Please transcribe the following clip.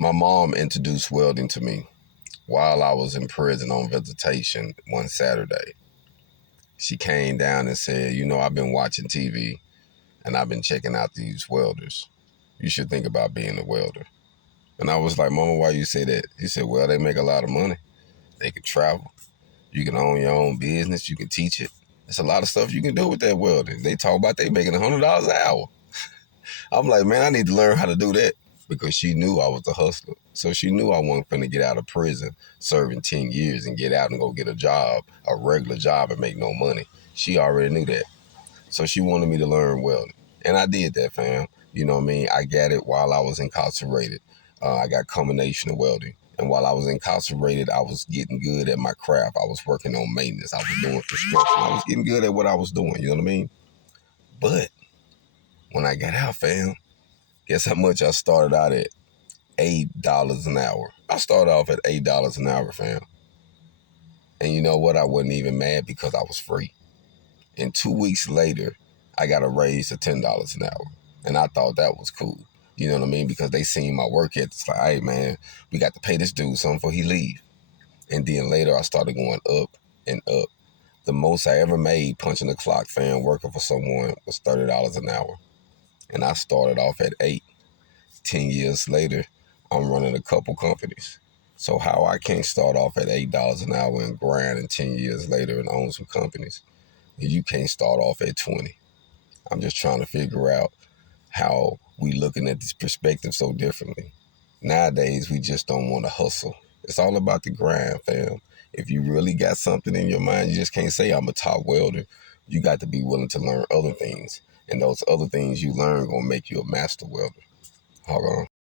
My mom introduced welding to me while I was in prison on visitation one Saturday. She came down and said, I've been watching TV and I've been checking out these welders. You should think about being a welder. And I was like, Mama, why you say that? She said, well, they make a lot of money. They can travel. You can own your own business. You can teach it. There's a lot of stuff you can do with that welding. They talk about they making $100 an hour. I'm like, man, I need to learn how to do that, because she knew I was a hustler. So she knew I wasn't finna get out of prison serving 10 years and get out and go get a job, a regular job, and make no money. She already knew that. So she wanted me to learn welding. And I did that, fam. You know what I mean? I got it while I was incarcerated. I got combination of welding. And while I was incarcerated, I was getting good at my craft. I was working on maintenance. I was doing construction. I was getting good at what I was doing. You know what I mean? But when I got out, fam, guess how much I started out at? $8 an hour. I started off at $8 an hour, fam. And you know what? I wasn't even mad because I was free. And 2 weeks later, I got a raise to $10 an hour. And I thought that was cool. You know what I mean? Because they seen my work ethic. It's like, hey, man, we got to pay this dude something before he leave. And then later, I started going up and up. The most I ever made punching the clock, fam, working for someone was $30 an hour. And I started off at 8. 10 years later, I'm running a couple companies. So how I can't start off at $8 an hour and grind, and 10 years later and own some companies, you can't start off at 20. I'm just trying to figure out how we looking at this perspective so differently. Nowadays, we just don't want to hustle. It's all about the grind, fam. If you really got something in your mind, you just can't say I'm a top welder. You got to be willing to learn other things. And those other things you learn gonna make you a master welder. Hold on.